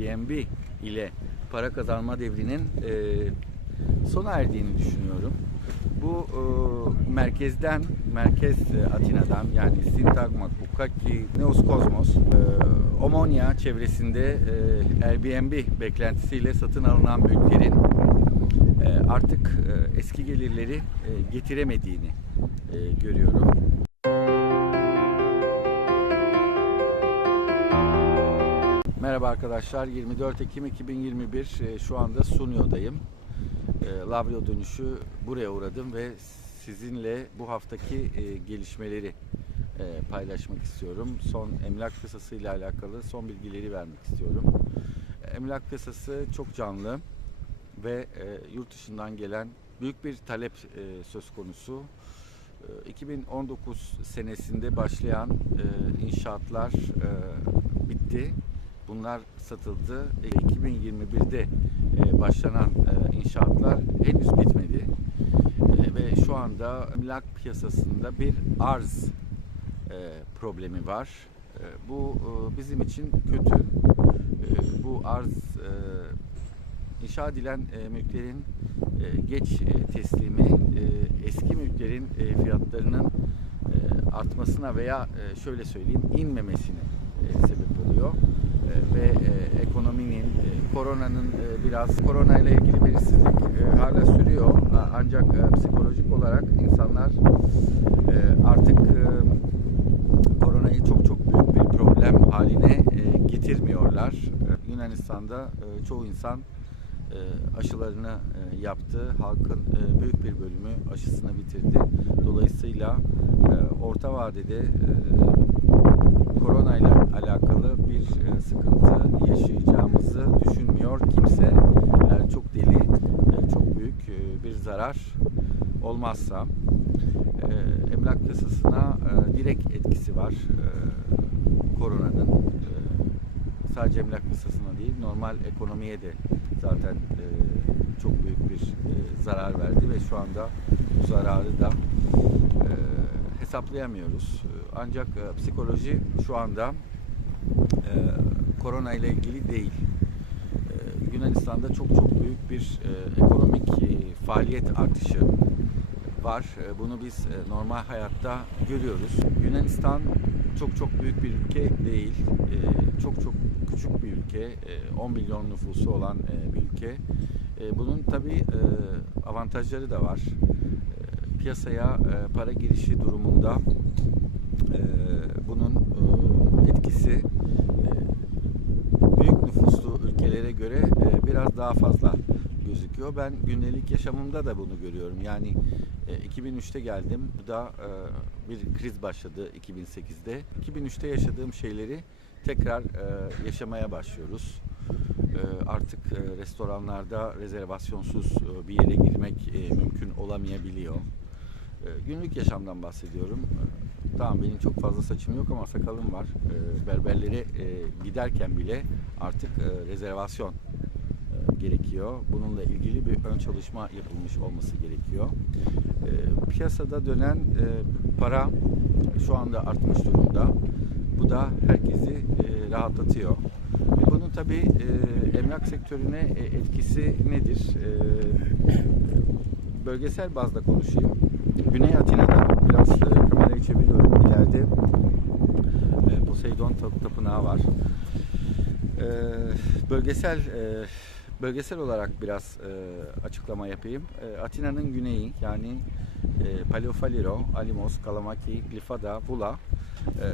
BNB ile para kazanma devrinin e, sona erdiğini düşünüyorum. Bu e, merkezden, merkez e, Atina'dan yani Sintagma, Bukaki, Neos Kosmos, e, Omonia çevresinde e, Airbnb beklentisiyle satın alınan mülklerin e, artık e, eski gelirleri e, getiremediğini e, görüyorum. Merhaba arkadaşlar. 24 Ekim 2021 e, şu anda Sunyo'dayım. E, Lavrio dönüşü buraya uğradım ve sizinle bu haftaki e, gelişmeleri e, paylaşmak istiyorum. Son emlak piyasası ile alakalı son bilgileri vermek istiyorum. Emlak piyasası çok canlı ve e, yurt dışından gelen büyük bir talep söz konusu. E, 2019 senesinde başlayan inşaatlar bitti. Bunlar satıldı. E, 2021'de e, başlanan e, inşaatlar henüz bitmedi. E, ve şu anda emlak piyasasında bir arz e, problemi var. E, bu e, bizim için kötü. E, bu arz e, inşa edilen e, mülklerin e, geç e, teslimi e, eski mülklerin e, fiyatlarının e, artmasına veya e, şöyle söyleyeyim inmemesine e, sebep. E, ve e, ekonominin, e, koronanın e, biraz korona ile ilgili belirsizlik e, hala sürüyor. Ancak e, psikolojik olarak insanlar e, artık e, koronayı çok çok büyük bir problem haline e, getirmiyorlar. E, Yunanistan'da e, çoğu insan e, aşılarını e, yaptı. Halkın e, büyük bir bölümü aşısını bitirdi. Dolayısıyla e, orta vadede e, korona ile alakalı bir e, sıkıntı yaşayacağımızı düşünmüyor kimse. Çok deli, e, çok büyük e, bir zarar olmazsa emlak piyasasına direkt etkisi var koronanın. Sadece emlak piyasasına değil, normal ekonomiye de zaten çok büyük bir zarar verdi ve şu anda bu zararı da hesaplayamıyoruz. Ancak e, psikoloji şu anda e, korona ile ilgili değil. E, Yunanistan'da çok çok büyük bir e, ekonomik e, faaliyet artışı var. E, Bunu biz e, normal hayatta görüyoruz. Yunanistan çok çok büyük bir ülke değil. E, Çok çok küçük bir ülke. E, 10 milyon nüfusu olan e, bir ülke. E, Bunun tabii e, avantajları da var. E, Piyasaya e, para girişi durumunda e, bunun e, etkisi e, büyük nüfuslu ülkelere göre e, biraz daha fazla gözüküyor. Ben gündelik yaşamımda da bunu görüyorum. Yani e, 2003'te geldim. Bu da bir kriz başladı 2008'de. 2003'te yaşadığım şeyleri tekrar yaşamaya başlıyoruz. Artık restoranlarda rezervasyonsuz bir yere girmek mümkün olamayabiliyor. Günlük yaşamdan bahsediyorum. Tamam benim çok fazla saçım yok ama sakalım var. E, berberlere e, giderken bile artık e, rezervasyon e, gerekiyor. Bununla ilgili bir ön çalışma yapılmış olması gerekiyor. E, piyasada dönen e, para şu anda artmış durumda. Bu da herkesi e, rahatlatıyor. E, bunun tabii e, emlak sektörüne e, etkisi nedir? E, bölgesel bazda konuşayım. Güney Atina'da biraz kamerayı çeviriyorum. İleride e, Poseidon tap- tapınağı var. E, bölgesel e, bölgesel olarak biraz açıklama yapayım. Atina'nın güneyi yani Paleofaliro, Alimos, Kalamaki, Glifada, Vula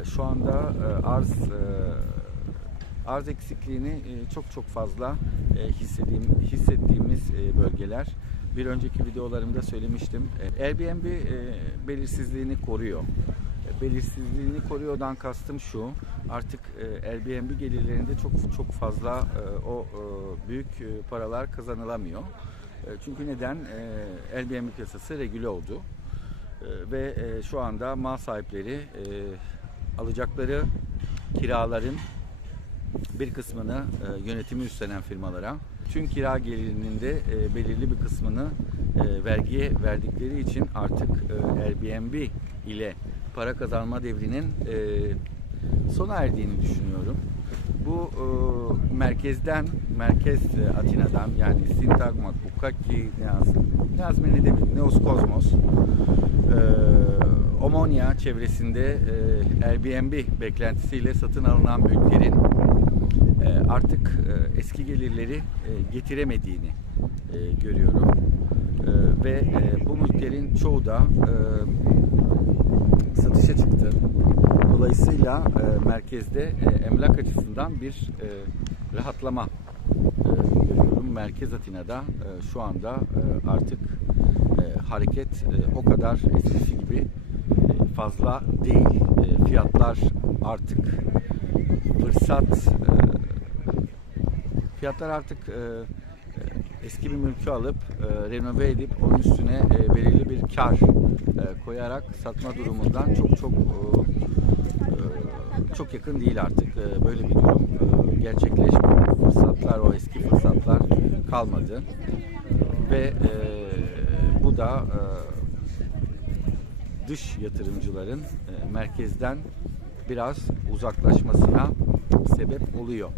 şu anda arz arz eksikliğini çok çok fazla hissettiğim, hissettiğimiz bölgeler. Bir önceki videolarımda söylemiştim. E, Airbnb e, belirsizliğini koruyor. E, Belirsizliğini koruyordan kastım şu. Artık Airbnb gelirlerinde çok çok fazla o büyük paralar kazanılamıyor. Çünkü neden? Airbnb piyasası regüle oldu. Ve şu anda mal sahipleri alacakları kiraların bir kısmını yönetimi üstlenen firmalara, tüm kira gelirinin de e, belirli bir kısmını e, vergiye verdikleri için artık e, Airbnb ile para kazanma devrinin e, sona erdiğini düşünüyorum. Bu e, merkezden, merkez e, Atina'dan yani Sintagma, Kukaki, Neaz, Neaz ne demeyeyim, Neos Kosmos, e, Omonia çevresinde e, Airbnb beklentisiyle satın alınan mülklerin e, artık e, eski gelirleri e, getiremediğini e, görüyorum. E, ve e, bu mülklerin çoğu da e, satışa çıktı. Dolayısıyla e, merkezde e, emlak açısından bir e, rahatlama e, görüyorum. Merkez Atina'da e, şu anda e, artık e, hareket e, o kadar eskisi gibi fazla değil. E, fiyatlar artık fırsat e, fiyatlar artık e, e, eski bir mülkü alıp e, renove edip onun üstüne e, belirli bir kar e, koyarak satma durumundan çok çok e, e, çok yakın değil artık. E, böyle bir durum e, gerçekleşmiyor. Fırsatlar o eski fırsatlar kalmadı ve e, bu da e, dış yatırımcıların e, merkezden biraz uzaklaşmasına sebep oluyor.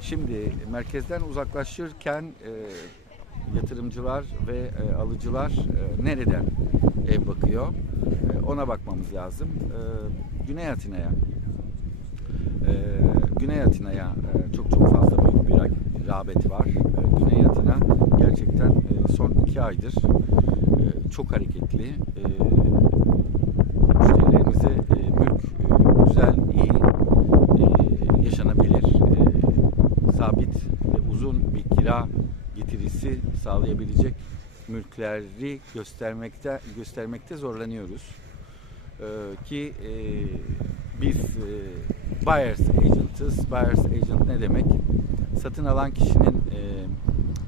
Şimdi merkezden uzaklaşırken e, yatırımcılar ve e, alıcılar nereden ev bakıyor? Ona bakmamız lazım. E, Güney Atina'ya e, Güney Atina'ya çok çok fazla büyük bir rağbeti var. E, Güney Atina gerçekten son iki aydır çok hareketli. E, müşterilerimize e, mülk e, güzel, iyi e, yaşanabilir, e, sabit ve uzun bir kira getirisi sağlayabilecek mülkleri göstermekte göstermekte zorlanıyoruz. E, ki e, biz e, buyers agent'ız. Buyers agent ne demek? Satın alan kişinin e,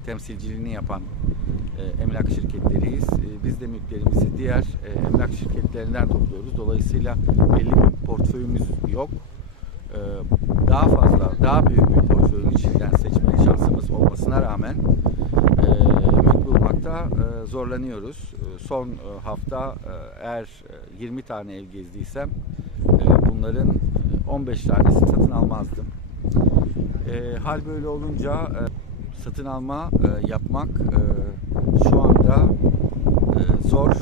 temsilciliğini yapan e, emlak şirketleriyiz. E, biz de mülklerimizi diğer e, emlak şirketlerinden topluyoruz. Dolayısıyla belli bir portföyümüz yok. E, daha fazla, daha büyük bir portföyün içinden seçme şansımız olmasına rağmen e, mülk bulmakta e, zorlanıyoruz. E, son e, hafta e, eğer e, 20 tane ev gezdiysem bunların e, 15 tanesini satın almazdım. Hal böyle olunca satın alma yapmak şu anda zor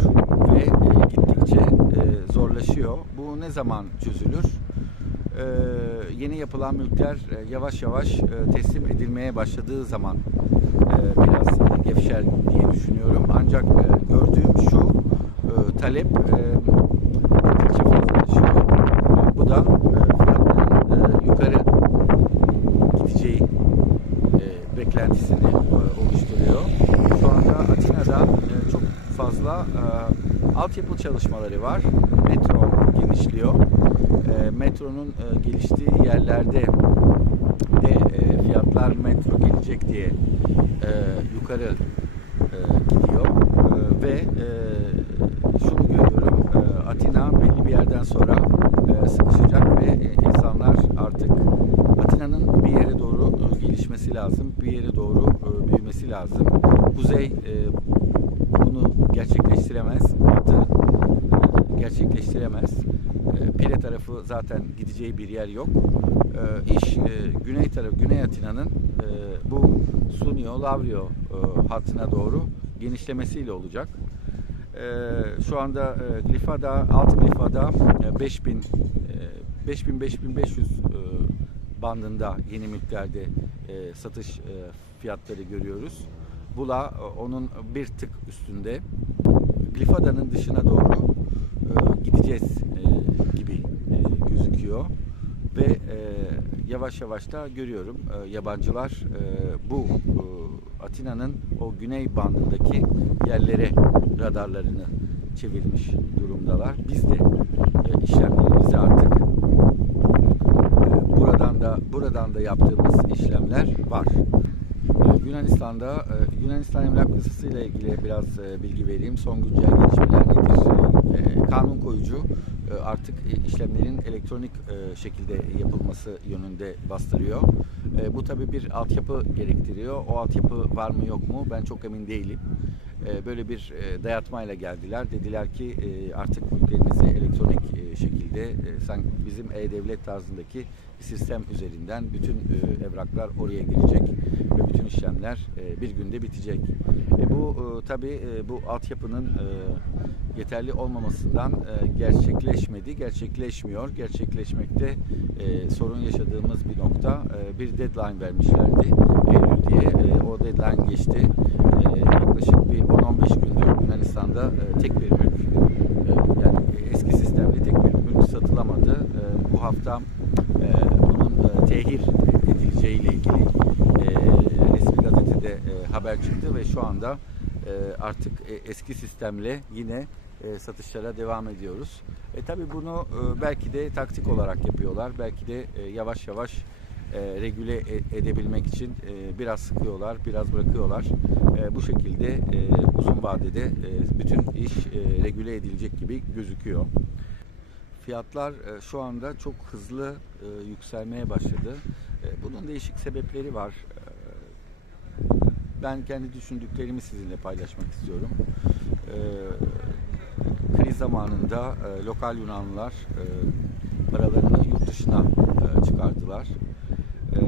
ve gittikçe zorlaşıyor. Bu ne zaman çözülür? E, yeni yapılan mülkler e, yavaş yavaş e, teslim edilmeye başladığı zaman e, biraz gevşer diye düşünüyorum. Ancak gördüğüm şu talep gittikçe fazlalaşıyor. E, bu da fiyatların yukarı gideceği beklentisini oluşturuyor. Şu anda Atina'da çok fazla e, altyapı çalışmaları var. Metro genişliyor. Metronun e, geliştiği yerlerde de e, fiyatlar metro gelecek diye e, yukarı e, gidiyor E, ve e, şunu görüyorum e, Atina belli bir yerden sonra e, sıkışacak ve e, insanlar artık Atina'nın bir yere doğru e, gelişmesi lazım, bir yere doğru e, büyümesi lazım. Kuzey e, bunu gerçekleştiremez, Batı e, gerçekleştiremez. E, Pire tarafı zaten gideceği bir yer yok. E, iş e, güney tarafı, Güney Atina'nın e, bu Sunio, Lavrio e, hattına doğru genişlemesiyle olacak. E, şu anda e, Glifada, alt Glifada e, 5000 e, 5000 5500 e, bandında yeni mülklerde e, satış e, fiyatları görüyoruz. Bula e, onun bir tık üstünde. Glifada'nın dışına doğru e, gideceğiz e, gözüküyor ve e, yavaş yavaş da görüyorum e, yabancılar e, bu e, Atina'nın o güney bandındaki yerlere radarlarını çevirmiş durumdalar. Biz de e, işlemlerimizi artık e, buradan da buradan da yaptığımız işlemler var. E, Yunanistan'da e, Yunanistan emlak yasası ile ilgili biraz e, bilgi vereyim. Son güncel gelişmeler nedir? E, Kanun koyucu e, artık e, işlemlerin elektronik şekilde yapılması yönünde bastırıyor. Bu tabii bir altyapı gerektiriyor. O altyapı var mı yok mu ben çok emin değilim. böyle bir dayatmayla geldiler. Dediler ki artık mülklerinizi elektronik şekilde sanki bizim e-devlet tarzındaki sistem üzerinden bütün evraklar oraya girecek ve bütün işlemler bir günde bitecek. Bu e, tabii e, bu altyapının e, yeterli olmamasından e, gerçekleşmedi, gerçekleşmiyor. Gerçekleşmekte e, sorun yaşadığımız bir nokta. E, bir deadline vermişlerdi Eylül diye. E, o deadline geçti. E, yaklaşık bir 10-15 gündür Yunanistan'da e, tek bir mülk e, yani eski sistemde tek bir mülk satılamadı. E, bu hafta e, bunun e, tehir edileceği ile ilgili e, resmi gazetede e, haber çıktı ve şu anda e, artık e, eski sistemle yine e, satışlara devam ediyoruz. E tabi bunu belki de taktik olarak yapıyorlar. Belki de yavaş yavaş regüle edebilmek için biraz sıkıyorlar, biraz bırakıyorlar. Bu şekilde uzun vadede bütün iş regüle edilecek gibi gözüküyor. Fiyatlar şu anda çok hızlı yükselmeye başladı. Bunun değişik sebepleri var. Ben kendi düşündüklerimi sizinle paylaşmak istiyorum. E, kriz zamanında e, lokal Yunanlılar e, paralarını yurt dışına e, çıkardılar. E,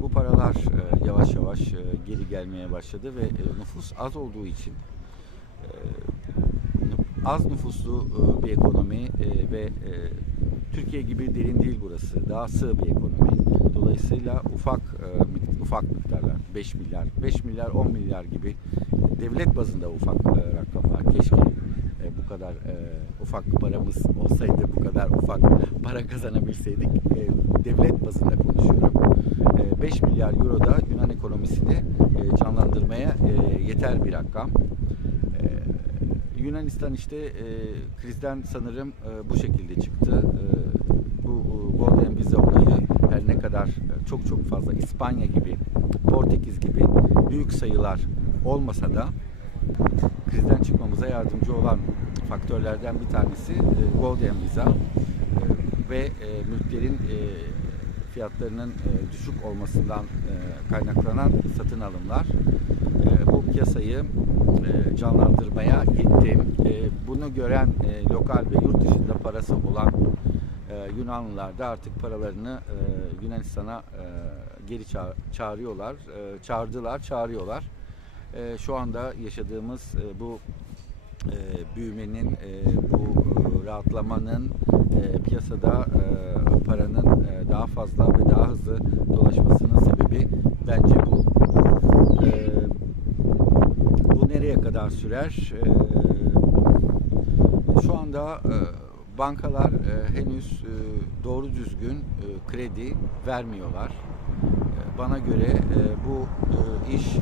bu paralar e, yavaş yavaş e, geri gelmeye başladı ve e, nüfus az olduğu için e, az nüfuslu e, bir ekonomi e, ve e, Türkiye gibi derin değil burası. Daha sığ bir ekonomi. Dolayısıyla ufak e, ufak miktarlar 5 milyar, 5 milyar, 10 milyar gibi devlet bazında ufak e, rakamlar. Keşke e, bu kadar e, ufak paramız olsaydı, bu kadar ufak para kazanabilseydik. Devlet bazında konuşuyorum. E, 5 milyar euro da Yunan ekonomisini canlandırmaya yeter bir rakam. Yunanistan işte e, krizden sanırım e, bu şekilde çıktı. E, bu Golden Visa olayı her ne kadar e, çok çok fazla İspanya gibi, Portekiz gibi büyük sayılar olmasa da krizden çıkmamıza yardımcı olan faktörlerden bir tanesi e, Golden Visa E, ve mülklerin fiyatlarının düşük olmasından kaynaklanan satın alımlar bu piyasayı canlandırmaya yetti. Bunu gören lokal ve yurt dışında parası olan e, Yunanlılar da artık paralarını e, Yunanistan'a e, geri ça- çağırıyorlar, e, çağırdılar, çağırıyorlar. E, şu anda yaşadığımız e, bu e, büyümenin, e, bu e, rahatlamanın e, piyasada e, paranın e, daha fazla ve daha hızlı dolaşmasının sebebi bence bu. E, bu nereye kadar sürer? E, şu anda e, bankalar e, henüz e, doğru düzgün e, kredi vermiyorlar. E, bana göre e, bu e, iş e,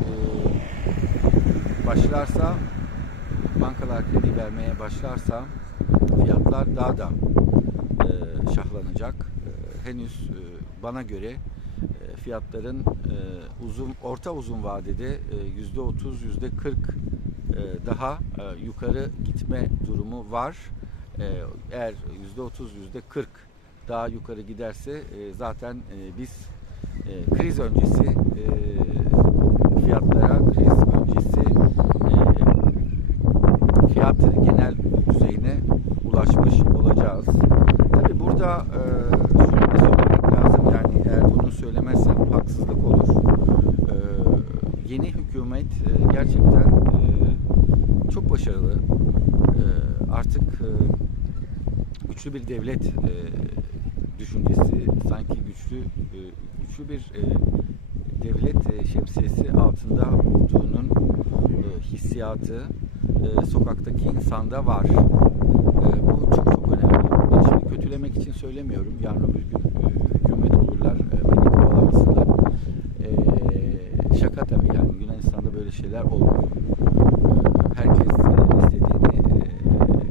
başlarsa bankalar kredi vermeye başlarsa fiyatlar daha da e, şahlanacak. E, henüz e, bana göre e, fiyatların e, uzun orta uzun vadede e, yüzde otuz yüzde kırk e, daha e, yukarı gitme durumu var. E, eğer yüzde otuz yüzde kırk daha yukarı giderse e, zaten e, biz e, kriz öncesi fiyatlara kriz öncesi fiyat genel düzeyine ulaşmış olacağız. Tabi burada e, şunu söylemek lazım yani eğer bunu söylemezsem haksızlık olur. Yeni hükümet gerçekten çok başarılı. Artık güçlü bir devlet e, düşüncesi sanki güçlü e, güçlü bir e, devlet e, şemsiyesi altında olduğunun e, hissiyatı e, sokaktaki insanda var. E, bu çok çok önemli. Ben şimdi kötülemek için söylemiyorum. Yarın öbür gün e, hükümet olurlar, e, beni kovalamasınlar. E, şaka tabii yani Yunanistan'da böyle şeyler olmuyor. E, herkes e, istediğini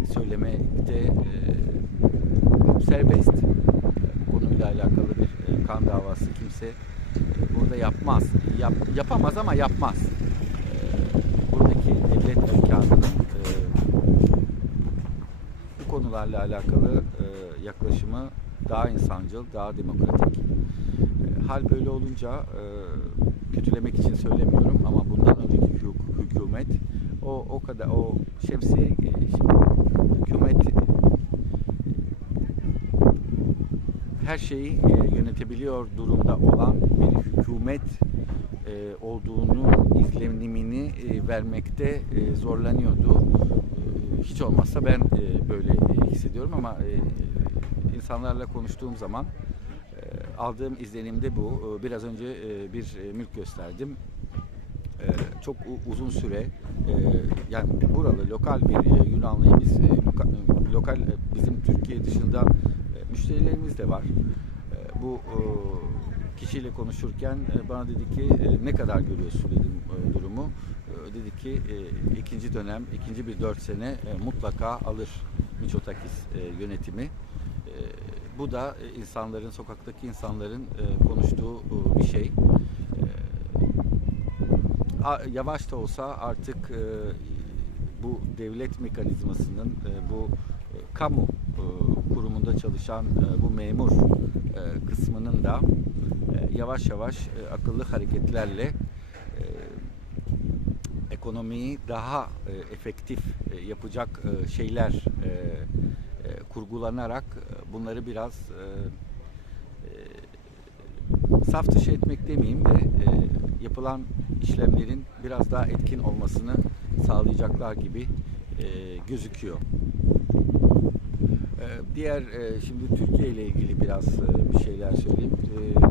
e, söylemekte e, serbest. E, konuyla alakalı bir e, kan davası kimse e, burada yapmaz. Yap, yapamaz ama yapmaz. Buradaki devlet erkanının e, bu konularla alakalı e, yaklaşımı daha insancıl, daha demokratik. E, hal böyle olunca kötülemek için söylemiyorum ama bundan önceki hük- hükümet o o kadar o şemsiye hükümet her şeyi yönetebiliyor durumda olan bir hükümet olduğunu izlenimini e, vermekte e, zorlanıyordu. E, hiç olmazsa ben e, böyle e, hissediyorum ama e, insanlarla konuştuğum zaman e, aldığım izlenim de bu. E, Biraz önce e, bir e, mülk gösterdim. E, Çok uzun süre e, yani buralı lokal bir e, Yunanlıyı biz e, loka- lokal e, bizim Türkiye dışında e, müşterilerimiz de var. E, Bu e, kişiyle konuşurken e, bana dedi ki e, ne kadar görüyorsun dedim e, durumu. Dedi ki ikinci dönem, ikinci bir dört sene mutlaka alır Miçotakis yönetimi. Bu da insanların, sokaktaki insanların konuştuğu bir şey. Yavaş da olsa artık bu devlet mekanizmasının, bu kamu kurumunda çalışan bu memur kısmının da yavaş yavaş e, akıllı hareketlerle e, ekonomiyi daha e, efektif e, yapacak e, şeyler e, e, kurgulanarak e, bunları biraz e, e, saf dışı etmek demeyeyim de e, yapılan işlemlerin biraz daha etkin olmasını sağlayacaklar gibi e, gözüküyor. E, Diğer e, şimdi Türkiye ile ilgili biraz e, bir şeyler söyleyeyim. E,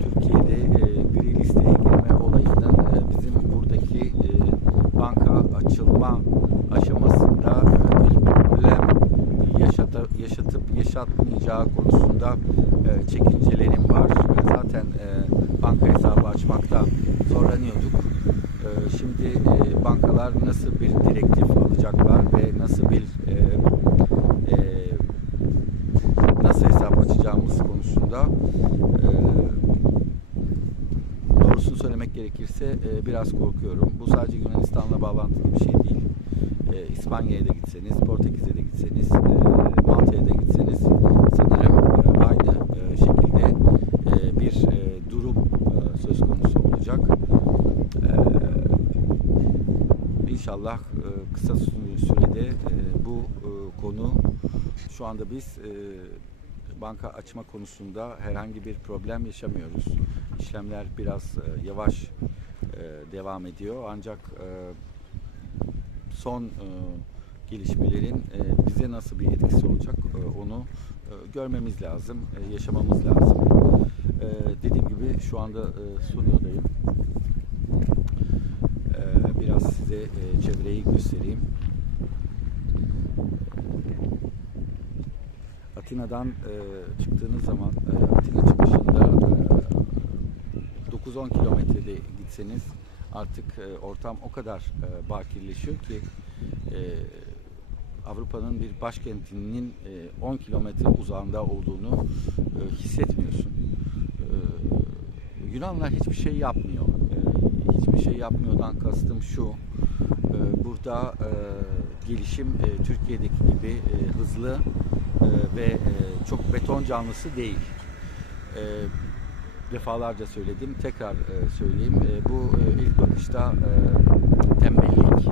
Türkiye'de e, gri listeye girme olayının e, bizim buradaki e, banka açılma aşamasında e, bir problem yaşata, yaşatıp yaşatmayacağı konusunda e, çekincelerim var. Zaten e, banka hesabı açmakta zorlanıyorduk. E, Şimdi e, bankalar nasıl bir direktif alacaklar ve nasıl bir nasıl hesap açacağımız konusunda doğrusunu söylemek gerekirse biraz korkuyorum. Bu sadece Yunanistan'la bağlantılı bir şey değil. İspanya'ya da gitseniz, Portekiz'e de gitseniz, Malta'ya da gitseniz sanırım e, aynı e, şekilde e, bir e, durum e, söz konusu olacak. E, İnşallah e, kısa sü- sürede e, bu e, konu şu anda biz banka açma konusunda herhangi bir problem yaşamıyoruz. İşlemler biraz yavaş devam ediyor ancak son gelişmelerin bize nasıl bir etkisi olacak onu görmemiz lazım, yaşamamız lazım. Dediğim gibi şu anda. E, biraz size e, çevreyi göstereyim. Atina'dan e, çıktığınız zaman e, Atina çıkışında e, 9-10 kilometrede gitseniz artık e, ortam o kadar e, bakirleşiyor ki e, Avrupa'nın bir başkentinin e, 10 kilometre uzağında olduğunu e, hissetmiyorsun. E, Yunanlar hiçbir şey yapmıyor. Hiçbir şey yapmıyordan kastım şu. e, burada e, gelişim e, Türkiye'deki gibi e, hızlı ve çok beton canlısı değil. Defalarca söyledim. Tekrar söyleyeyim. Bu ilk bakışta tembellik,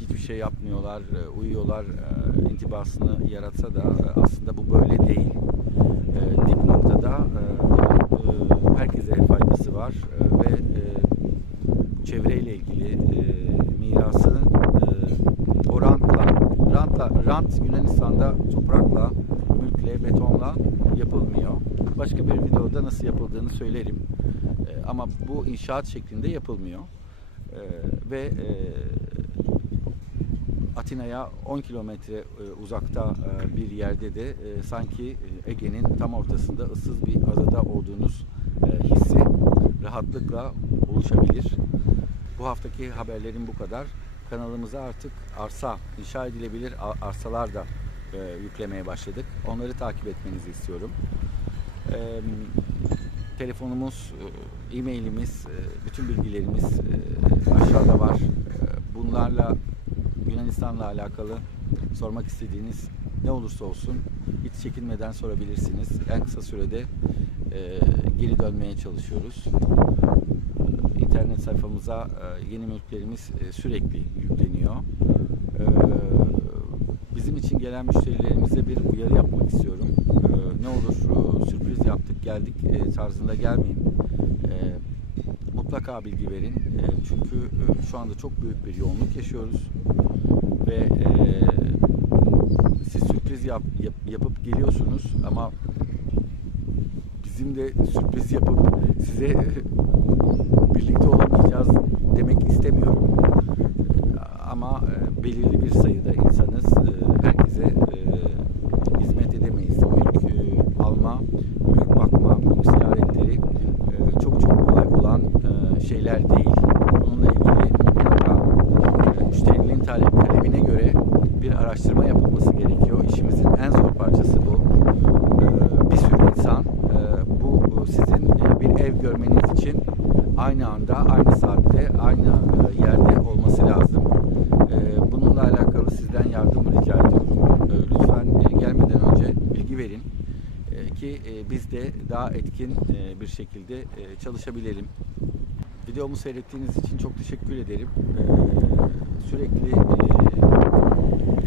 hiçbir şey yapmıyorlar, uyuyorlar e, intibasını yaratsa da aslında bu böyle değil. E, dip noktada herkese faydası var e, ve e, çevreyle ilgili e, mirası e, o rantla, rantla, rant Yunanistan'da toprakla, mülkle, betonla yapılmıyor. Başka bir videoda nasıl yapıldığını söylerim. Ama bu inşaat şeklinde yapılmıyor. Ve Atina'ya 10 kilometre uzakta bir yerde de sanki Ege'nin tam ortasında ıssız bir adada olduğunuz hissi rahatlıkla oluşabilir. Bu haftaki haberlerim bu kadar. Kanalımıza artık arsa, inşa edilebilir arsalar da e, yüklemeye başladık. Onları takip etmenizi istiyorum. E, telefonumuz, e, e-mailimiz, e, bütün bilgilerimiz e, aşağıda var. E, Bunlarla Yunanistan'la alakalı sormak istediğiniz ne olursa olsun hiç çekinmeden sorabilirsiniz. En kısa sürede geri dönmeye çalışıyoruz. E, internet sayfamıza e, yeni mülklerimiz e, sürekli yükleniyor. E, bizim için gelen müşterilerimize bir uyarı yapmak istiyorum. Ne olur sürpriz yaptık geldik e, tarzında gelmeyin. Mutlaka bilgi verin. E, çünkü e, şu anda çok büyük bir yoğunluk yaşıyoruz ve e, siz sürpriz yap, yap- yapıp geliyorsunuz ama bizim de sürpriz yapıp size birlikte olamayacağız demek istemiyorum. Ama e, belirli bir sayıda insanız. E, Herkese e, hizmet edemeyiz. Mülk e, alma, mülk bakma, mülk ziyaretleri e, çok çok kolay olan e, şeyler değil. Bununla ilgili mutlaka e, müşterinin talep, talebine göre bir araştırma yapılması gerekiyor. İşimizin en zor parçası bu. Ee, bir sürü insan e, bu sizin e, bir ev görmeniz için aynı anda, aynı saatte, aynı e, yerde olması lazım. Ee, Bununla alakalı sizden yardım rica ediyorum. Ee, Lütfen e, gelmeden önce bilgi verin e, ki e, de daha etkin e, bir şekilde e, çalışabilelim. Videomu seyrettiğiniz için çok teşekkür ederim. Ee, Sürekli e,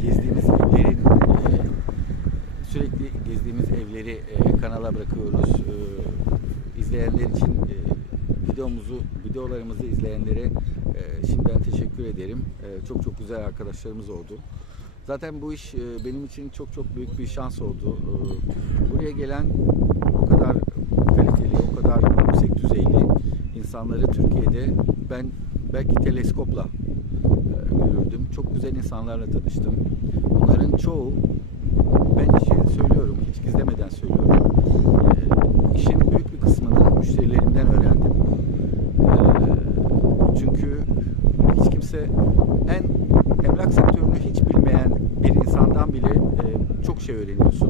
gezdiğimiz evlerin e, sürekli gezdiğimiz evleri e, kanala bırakıyoruz. E, izleyenler için e, videomuzu, videolarımızı izleyenlere e, şimdiden teşekkür ederim. E, çok çok güzel arkadaşlarımız oldu. Zaten bu iş e, benim için çok çok büyük bir şans oldu. E, buraya gelen kaliteli, o kadar yüksek düzeyli insanları Türkiye'de ben belki teleskopla e, görürdüm. Çok güzel insanlarla tanıştım. Bunların çoğu ben işi söylüyorum, hiç gizlemeden söylüyorum. İşin büyük bir kısmını müşterilerimden öğrendim. Ee, çünkü hiç kimse en emlak sektörünü hiç bilmeyen bir insandan bile e, çok şey öğreniyorsun.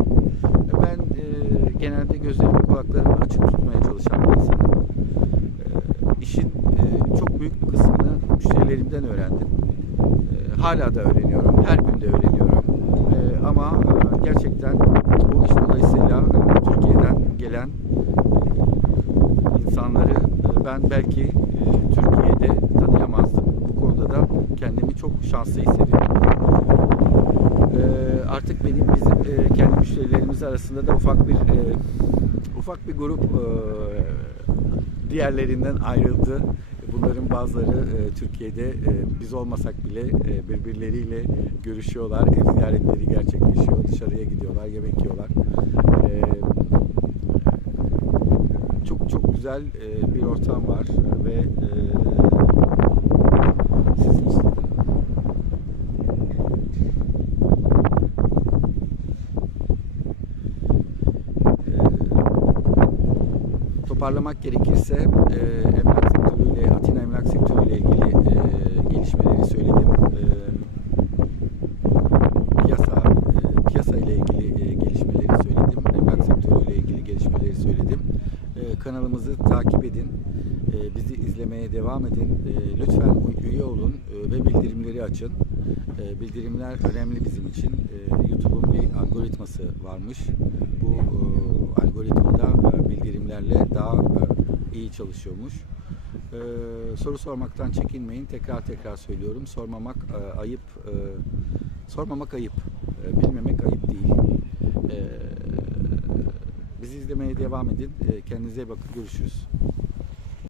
Ben e, genelde gözlerimi kulaklarımı açık tutmaya çalışan bir insanım. Ee, işin e, çok büyük bir kısmını müşterilerimden öğrendim. Ee, hala da öğreniyorum, her gün de öğreniyorum. Ee, ama e, gerçekten bu iş dolayısıyla e, Türkiye'den gelen e, insanları e, ben belki e, Türkiye'de tanıyamazdım. Bu konuda da kendimi çok şanslı hissediyorum. Ee, artık benim bizim e, kendi müşterilerimiz arasında da ufak bir e, ufak bir grup e, diğerlerinden ayrıldı. Bunların bazıları e, Türkiye'de e, biz olmasak bile e, birbirleriyle görüşüyorlar. Ev ziyaretleri gerçekleşiyor. Dışarıya gidiyorlar, yemek yiyorlar. E, çok çok güzel e, bir ortam var ve e, sizin için toparlamak gerekirse e, emlak sektörüyle, Atina emlak sektörüyle ilgili e, gelişmeleri söyledim. E, piyasa, e, piyasa ile ilgili e, gelişmeleri söyledim. Emlak sektörüyle ilgili gelişmeleri söyledim. E, kanalımızı takip edin. E, bizi izlemeye devam edin. E, lütfen üye olun e, ve bildirimleri açın. E, bildirimler önemli bizim için. E, YouTube'un bir algoritması varmış. Bu e, algoritmada e, bildirimlerle daha e, iyi çalışıyormuş. E, soru sormaktan çekinmeyin. Tekrar tekrar söylüyorum. Sormamak e, ayıp. e, sormamak ayıp. E, bilmemek ayıp değil. E, bizi izlemeye devam edin. E, kendinize bakın. Görüşürüz.